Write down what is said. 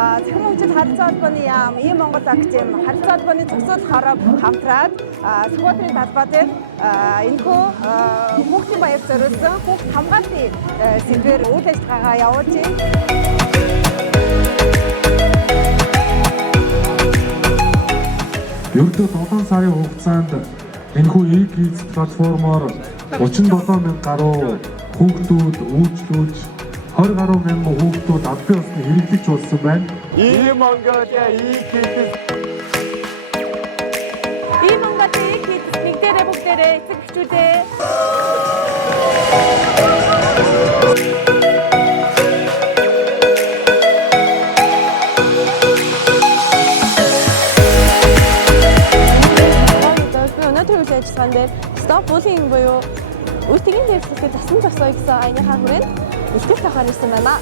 Цахим хөгжил харилцаа холбооны яам, ийм Монгол агчим харилцаа холбооны зохицол хороо хамтраад скватрын талбай дээр энэхүү хүүхдийн баяр зориулсан хүүхд хамгаалтын сэдвээр үйл ажиллагаагаа явуулж байна. Ердөө 7 сарын хугацаанд энэхүү e-kids платформоор 37,000 гаруй хүүхдүүд үйлчлүүлж 20 гаруй мянган хүүхдүүд албан ёсны хэрэглэгч болсон байна. E-Mongolia e-kids. E-Mongolia e-kids нэгдээрээ бүгдээрээ эцэг эхчүүдээ ажиллагаан дээр Stop Bullying буюу үтгийн дэвшлэлтэй засан зогсоё гэсэн аяныхаа хүрээнд илтгэл тавхаар ирсэн байна.